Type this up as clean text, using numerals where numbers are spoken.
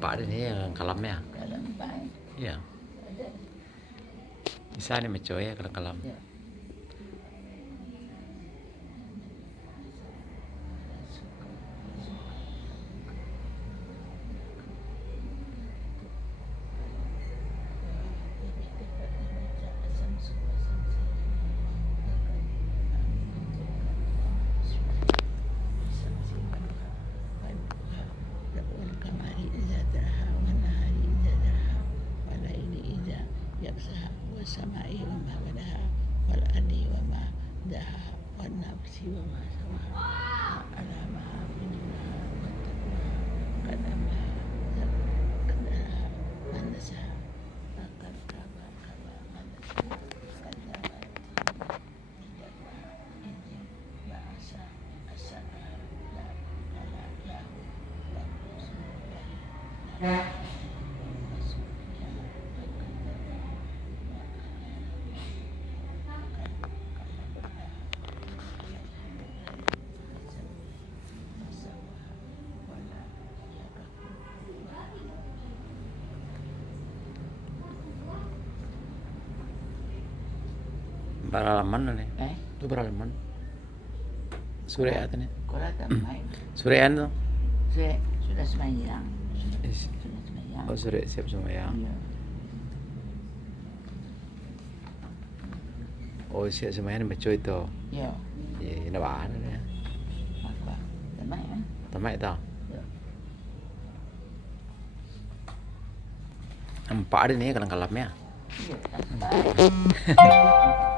Pak ini yang kalamnya. Kalam baik. Iya. Ada. Bisa nih mecoy ya kalau kalam. Ya. والسماء وما بناها والأرض وما دها والنفس وما سواها وألهمها فجورها وتقواها قد أفلح قد أفلح من دساها فقد خاب من دساها كذبت كذبها إذ بعث أشقاها لا ألا له رسول الله Beralaman nih. Itu beralaman. Surean nih. Kola tamay. Surean tuh. Sudah semayang. Sudah semayang. Oh sure siap semayang. Iya. Oh siap semayang mecoy itu. Iya. Iya, nabahan nih. Apa? Tamay ah. Tamay itu. Iya. Empat ini kalau kalamnya. Iya, tamay.